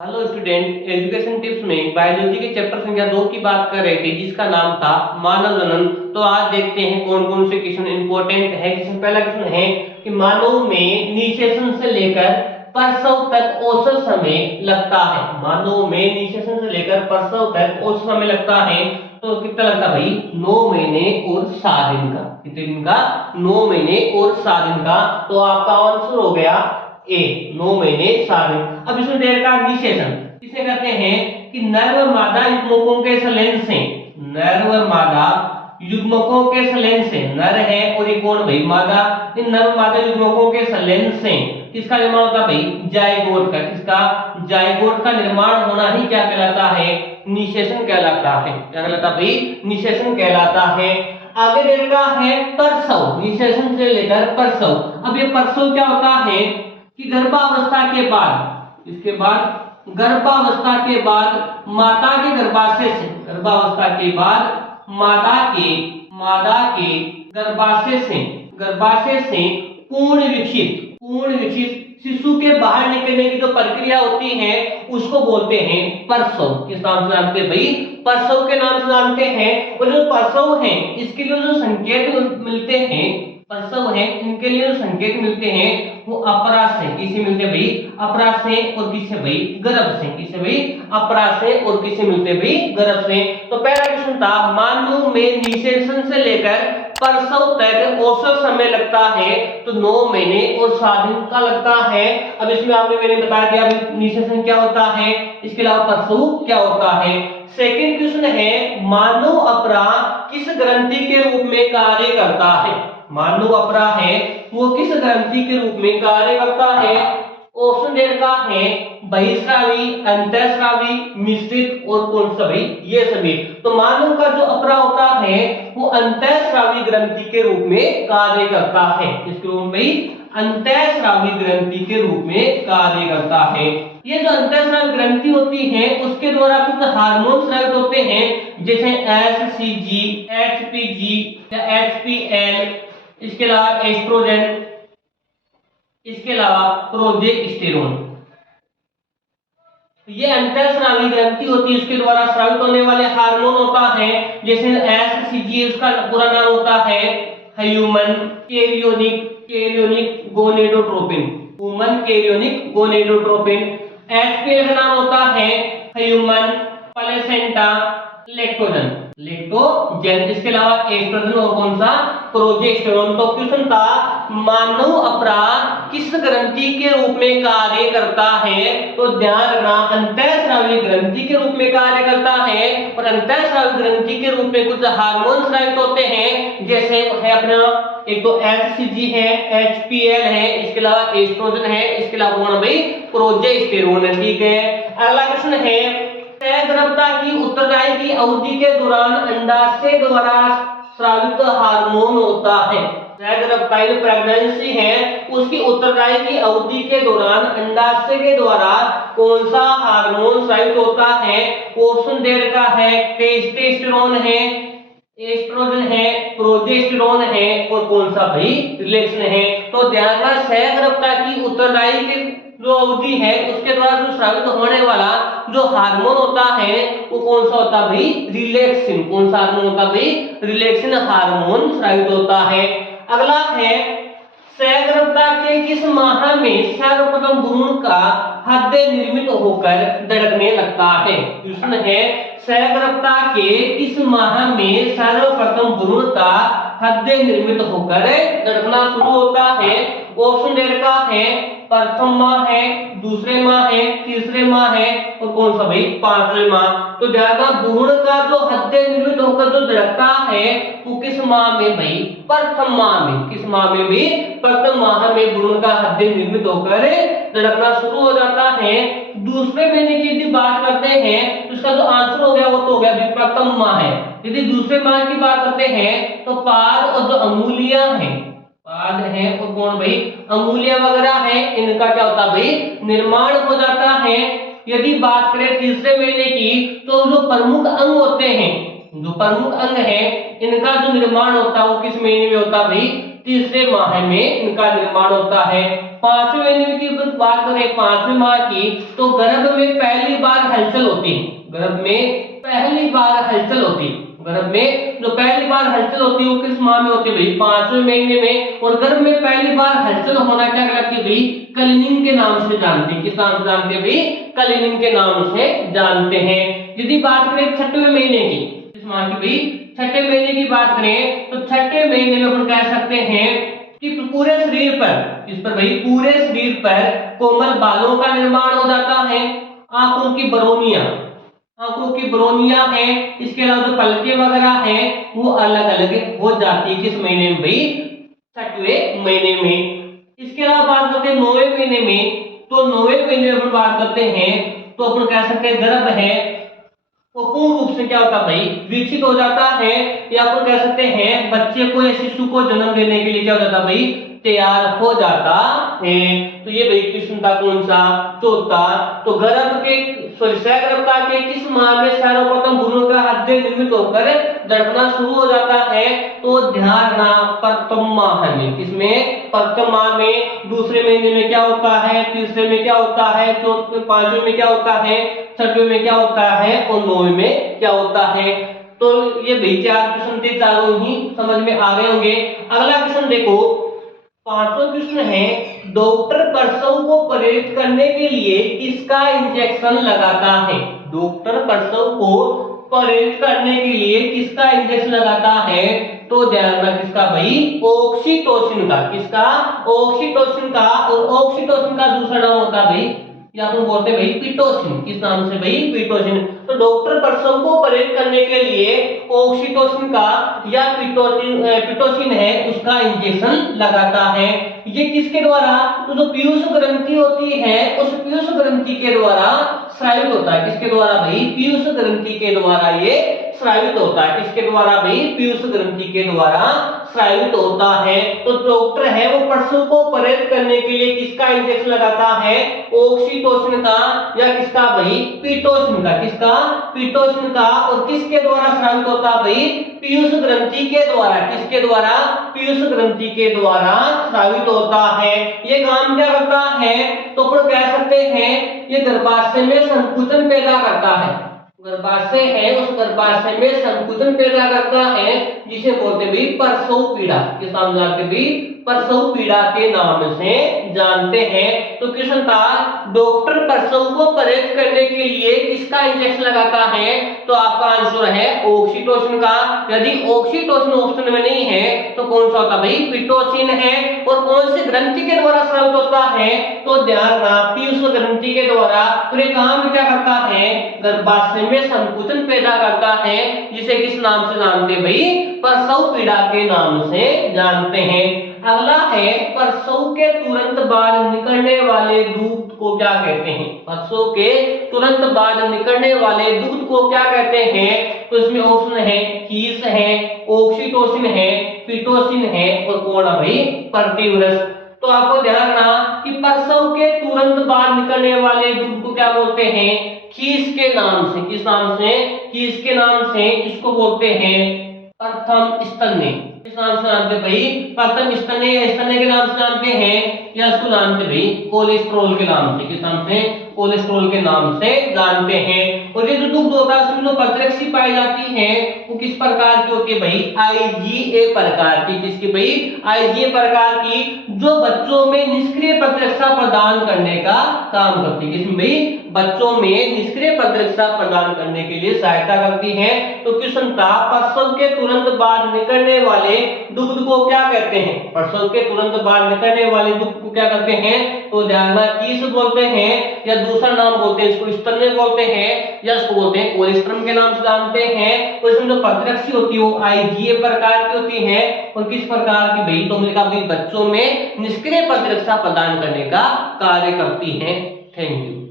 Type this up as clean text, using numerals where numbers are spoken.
Hello student, education tips में biology के chapter संख्या 2 की बात कर रहे थे जिसका नाम था मानव जनन। तो आज देखते हैं कौन कौन से क्वेश्चन इंपॉर्टेंट है। जिसमें पहला क्वेश्चन है कि मानव में निषेचन से लेकर प्रसव तक औसत समय लगता है। मानव में निषेचन से लेकर प्रसव तक औसत समय लगता है तो कितना लगता भाई? 9 महीने और 7 दिन का। कितने दिन का? 9 महीने और 7 दिन का। तो आपका आंसर हो गया ए, 9 महीने 7 दिन। अब इसमें देखा निषेचन किसे कहते हैं कि नर व मादा युग्मकों के संलेन से, नर व मादा युग्मकों के संलेन से, नर है और ये कौन भाई? मादा। इन नर व मादा युग्मकों के संलेन से किसका निर्माण होता है भाई? जायगोट का। किसका? जायगोट का निर्माण होना ही क्या कहलाता है? निषेचन कहलाता है। क्या कहलाता भाई? निषेचन कहलाता है। आगे देखा है प्रसव, निषेचन से लेकर प्रसव। अब ये प्रसव क्या होता है कि गर्भावस्था के बाद, इसके बाद गर्भावस्था के बाद माता के गर्भाशय से, गर्भावस्था के बाद मादा के गर्भाशय से पूर्ण विकसित शिशु के बाहर निकलने की जो प्रक्रिया होती है उसको बोलते हैं प्रसव। किस नाम से जानते हैं भाई? प्रसव के नाम से जानते हैं। और जो प्रसव है इसके लिए जो संकेत मिलते हैं, प्रसव है इनके लिए जो संकेत मिलते हैं वो अपरा से। किसे मिलते हैं भाई? अपरा से। और किसे भाई? गर्भ से। किसे भाई? अपरा से। और किसे मिलते हैं भाई? गर्भ से। तो पहला क्वेश्चन था मानव में निषेचन से लेकर प्रसव तक औसत समय लगता है तो 9 महीने और 7 दिन का लगता है। अब इसमें आपने मैंने बता दिया निषेचन क्या होता है, इसके अलावा प्रसव क्या होता है। सेकंड क्वेश्चन है मानव अपरा किस ग्रंथि के रूप में कार्य करता है? मानव अपरा है वो किस ग्रंथि के रूप में कार्य करता है? ऑप्शन देखा है बहिस्रावी, अंतःस्रावी, मिश्रित और कौन सा भाई? ये सभी। तो मानव का जो अपरा होता है वो अंतःस्रावी ग्रंथि के रूप में कार्य करता है। किसके रूप में? अंतःस्रावी ग्रंथि के रूप में कार्य करता है। ये जो अंतःस्रावी ग्रंथि होती है उसके द्वारा कुछ हार्मोन स्रावित होते हैं जैसे एचसीजी, एचपीजी या एचपीएल, इसके अलावा एस्ट्रोजन, इसके अलावा प्रोजेस्टेरोन। ये अंतःस्रावी ग्रंथि होती है, उसके द्वारा स्रावित होने वाले हार्मोन होता है जैसे एचसीजी, उसका पूरा नाम होता है human chorionic gonadotropin, human chorionic gonadotropin. HPL का नाम होता है ह्यूमन प्लेसेंटा लेक्टोजन, इसके अलावा एस्ट्रोजन और कौन सा? प्रोजेस्टेरोन। तो क्वेश्चन था मानव अपरा किस ग्रंथि के रूप में कार्य करता है? तो ध्यान रखना अंतःस्रावी ग्रंथि के रूप में कार्य करता है। और अंतःस्रावी ग्रंथि के रूप में कुछ हार्मोन स्रावित होते हैं जैसे है अपना एक तो एचसीजी है, एचपीएल है, इसके अलावा एस्ट्रोजन है, इसके अलावा कौन भाई? प्रोजेस्टेरोन है। ठीक है। अगला क्वेश्चन है सहगर्भता की उत्तरदायी की अवधि के दौरान अंडाशय द्वारा स्रावित हार्मोन होता है। सहगर्भता प्रेगनेंसी है उसकी उत्तरदायी की अवधि के दौरान अंडाशय के द्वारा कौन सा हार्मोन स्रावित होता है? ऑप्शन दे रखा है टेस्टोस्टेरोन है, एस्ट्रोजन है, प्रोजेस्टेरोन है और कौन सा भाई? रिलैक्सन है। तो ध्यान रखना सहगर्भता की उत्तरदायी के जो अवधि है उसके द्वारा जो स्रावित होने वाला जो हार्मोन होता है वो कौन सा होता है भाई? रिलैक्सिन। कौन सा हार्मोन होता है भाई? रिलैक्सिन हार्मोन स्रावित होता है। अगला है सहगर्भता के किस माह में सर्वप्रथम भ्रूण का हृदय निर्मित होकर धड़कने लगता है? क्वेश्चन है सहगर्भता के किस माह में सर्वप्रथम भ्रूण का हृदय निर्मित होकर धड़कना शुरू होता है? ऑप्शन दे रखा है प्रथम माह है, दूसरे माह है, तीसरे माह है और कौन सा भाई? 5वें माह। तो ज्यादा भ्रूण का जो हृदय निर्मित होकर जो धड़कता है वो किस माह में भाई? प्रथम माह में। किस माह में भी? प्रथम माह में भ्रूण का हृदय निर्मित होकर धड़कना शुरू हो जाता है। दूसरे महीने की यदि बात करते हैं तो उसका जो आंसर हो गया वो तो हो गया प्रथम माह है। यदि दूसरे माह की बात करते हैं तो पाद और जो अंगुलियां हैं, पाद है और कौन भाई? अंगुलियां वगैरह है, इनका क्या होता है भाई? निर्माण हो जाता है। यदि बात करें तीसरे महीने की तो जो प्रमुख अंग होते हैं, जो प्रमुख अंग है इनका जो निर्माण होता है वो किस महीने में होता है भाई? तीसरे माह में इनका निर्माण होता है। पांचवें महीने की बात करें, पांचवें माह की, तो गर्भ में पहली बार हलचल होती है। गर्भ में पहली बार हलचल होती है। गर्भ में जो पहली बार हलचल होती है वो किस माह में होती है भाई? पांचवें महीने में। और गर्भ में पहली बार हलचल होना क्या कहलाती है भाई? कलिनिंग के नाम से जानते हैं। किस नाम से जानते हैं भाई? कलिनिंग के नाम से जानते हैं। यदि बात करें छठवें महीने की, इस माह की भाई छठे महीने की बात करें, तो छठे महीने में अपन कह सकते हैं कि पूरे शरीर पर, इस पर भाई पूरे शरीर पर कोमल बालों का निर्माण हो जाता है। आंखों की बरौनियां, आंखों की बरौनियां हैं, इसके अलावा जो पलकें वगैरह हैं वो अलग अलग हो जाती है। किस महीने में भाई? छठवें महीने में। इसके अलावा बात करते हैं नौवें महीने में, तो नौवें महीने में अपन बात करते हैं तो अपन कह सकते हैं गर्भ है वो पूर्ण रूप से क्या होता है भाई? विकसित हो जाता है, या अपन कह सकते हैं बच्चे को या शिशु को जन्म देने के लिए क्या हो जाता है भाई? तैयार हो जाता है। तो ये भाई कृष्ण का कौन सा? चौथा। तो गर्भ के सहगर्भता के किस माह में सर्वप्रथम भ्रूण का हृदय निर्मित होकर धड़कना शुरू हो जाता है? तो ध्यान रखना, प्रथम माह में। किसमें? प्रथम माह में। दूसरे महीने में क्या होता है? तीसरे में क्या होता है? चौथे, पांचवें में क्या होता है? छठवें में क्या होता है? और नौवें में क्या होता है? तो ये भाई चार क्वेश्चन थे, चारों ही समझ में आ गए होंगे। अगला क्वेश्चन देखो, पांचवा क्वेश्चन है, डॉक्टर प्रसव को प्रेरित करने के लिए किसका इंजेक्शन लगाता है? डॉक्टर प्रसव को प्रेरित करने के लिए किसका इंजेक्शन लगाता है? तो ध्यान रखना, किसका भाई? ऑक्सीटोसिन का। किसका? ऑक्सीटोसिन का। और ऑक्सीटोसिन का दूसरा नाम होता है भाई, या अपन बोलते हैं भाई पिटोसिन। किस नाम से भाई? पिटोसिन। तो डॉक्टर प्रसव को प्रेरित करने के लिए ऑक्सीटोसिन का या पिटोसिन है उसका इंजेक्शन लगाता है। ये किसके द्वारा? तो जो पीयूष ग्रंथि होती है उस पीयूष ग्रंथि के द्वारा स्रावित होता है। किसके द्वारा भाई? पीयूष ग्रंथि के द्वारा ये स्रावित होता है। किसके द्वारा भाई? पीयूष ग्रंथि के द्वारा स्रावित होता है। तो डॉक्टर है वो प्रसव को प्रेरित करने के लिए किसका इंजेक्शन लगाता है? ऑक्सीटोसिन का या किसका भाई? पिटोसिन का। किसका? पिटोसिन का। और किसके द्वारा स्रावित होता है भाई? पीयूष ग्रंथि के द्वारा। किसके द्वारा? पीयूष ग्रंथि के द्वारा स्रावित होता है। ये काम क्या करता है? तो अपन कह सकते हैं ये गर्भाशय में संकुचन पैदा करता है। गर्भाशय है उस गर्भाशय में संकुचन पैदा करता है, जिसे बोलते भी प्रसव पीड़ा। किस नाम से जानते भी? प्रसव पीड़ा के नाम से जानते हैं। तो क्वेश्चन था, डॉक्टर प्रसव को प्रेरित करने के लिए किसका इंजेक्शन लगाता है? तो आपका आंसर है ऑक्सीटोसिन का। यदि ऑक्सीटोसिन ऑप्शन में नहीं है तो कौन सा होता भाई? पिटोसिन है। और कौन सी ग्रंथि के द्वारा स्रावित होता है? तो ध्यान रखना, पीयूष ग्रंथि के द्वारा। तो ये काम क्या करता है? गर्भाशय में संकुचन पैदा करता है, जिसे किस नाम से जानते हैं भाई? प्रसव पीड़ा के नाम से जानते हैं। अगला है, प्रसव के तुरंत बाद निकलने वाले दूध को क्या कहते हैं? प्रसव के तुरंत बाद निकलने वाले दूध को क्या कहते हैं? तो इसमें ऑप्शन है, खीस है, ऑक्सीटोसिन है, पिटोसिन है, और कौन है भाई? प्रतिवरस। तो आपको ध्यान रखना कि प्रसव के तुरंत बाद निकलने वाले दूध को क्या बोलते हैं? खीस के नाम से। किस नाम से? खीस के नाम से इसको बोलते हैं प्रथम स्तन्य। किस नाम से जानते हैं भाई? प्रथम स्तन्य या स्तन्य के नाम से जानते हैं, या इसको जानते भाई कोलेस्ट्रॉल के नाम से। किस नाम से? कोलेस्ट्रॉल के नाम से जानते हैं। और ये जो दुग्ध होता है उसमें जो प्रतिरक्षी पाई जाती है वो किस प्रकार की होती है भाई? IgA प्रकार की। किसकी भाई? IgA प्रकार की, जो बच्चों में निष्क्रिय प्रतिरक्षा प्रदान करने का काम करती है। किसमें भाई? बच्चों में निष्क्रिय प्रतिरक्षा प्रदान करने के लिए सहायता करती है। तो क्वेश्चन था, प्रसव के तुरंत बाद निकलने वाले दुग्ध को क्या कहते हैं? प्रसव के तुरंत बाद निकलने वाले दुग्ध को क्या कहते हैं? तो ध्यान रखना, कीस बोलते हैं, या दूसरा नाम बोलते हैं इसको स्तन्य बोलते हैं, या इसको बोलते हैं कोलेस्ट्रम के नाम से जानते हैं। और इसमें जो प्रतिरक्षी होती है वो IgA प्रकार की होती है। और किस प्रकार की भाई? तो हमने कहा भाई बच्चों में निष्क्रिय प्रतिरक्षा प्रदान करने का कार्य करती है। Thank you.